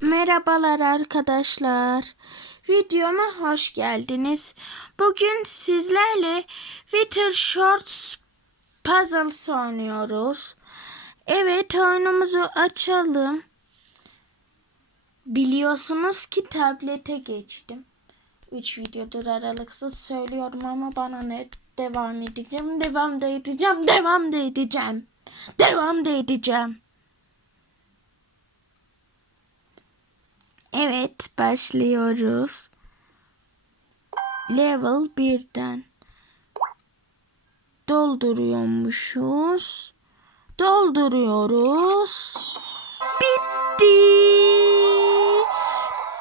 Merhabalar arkadaşlar. Videoma hoş geldiniz. Bugün sizlerle Winter Shorts Puzzles oynuyoruz. Evet oyunumuzu açalım. Biliyorsunuz ki tablete geçtim. 3 videodur aralıksız söylüyorum ama bana ne devam edeceğim, devam da edeceğim, devam da edeceğim. Devam da edeceğim. Evet, başlıyoruz. Level 1'den dolduruyormuşuz. Dolduruyoruz. Bitti.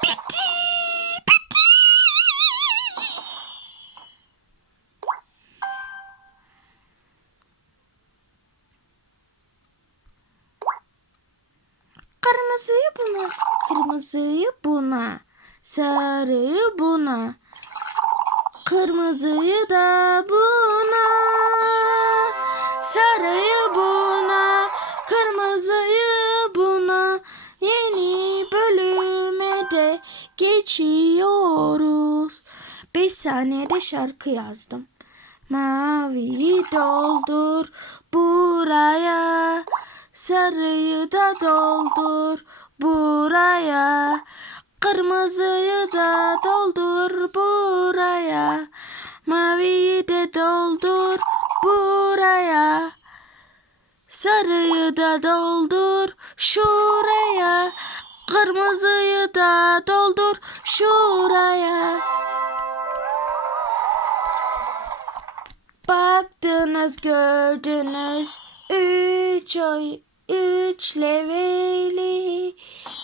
Bitti. Bitti. Kırmızıyı buna, kırmızıyı buna, sarıyı buna, kırmızıyı da buna, sarıyı buna, kırmızıyı buna. Yeni bölüme de geçiyoruz. Beş saniyede şarkı yazdım. Maviyi doldur buraya. Sarıyı da doldur buraya. Kırmızıyı da doldur buraya. Maviyi de doldur buraya. Sarıyı da doldur şuraya. Kırmızıyı da doldur şuraya. Baktınız gördünüz üç oy üç leveli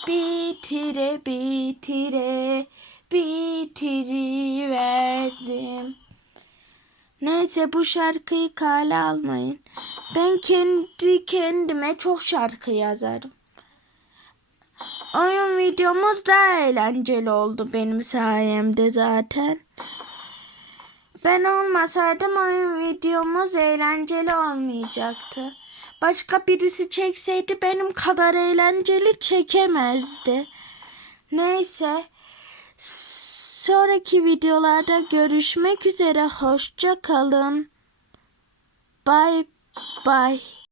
bitire bitire bitiriverdim. Neyse bu şarkıyı kale almayın. Ben kendi kendime çok şarkı yazarım. Oyun videomuz daha eğlenceli oldu benim sayemde zaten. Ben olmasaydım oyun videomuz eğlenceli olmayacaktı. Başka birisi çekseydi benim kadar eğlenceli çekemezdi. Neyse. Sonraki videolarda görüşmek üzere. Hoşça kalın. Bye bye.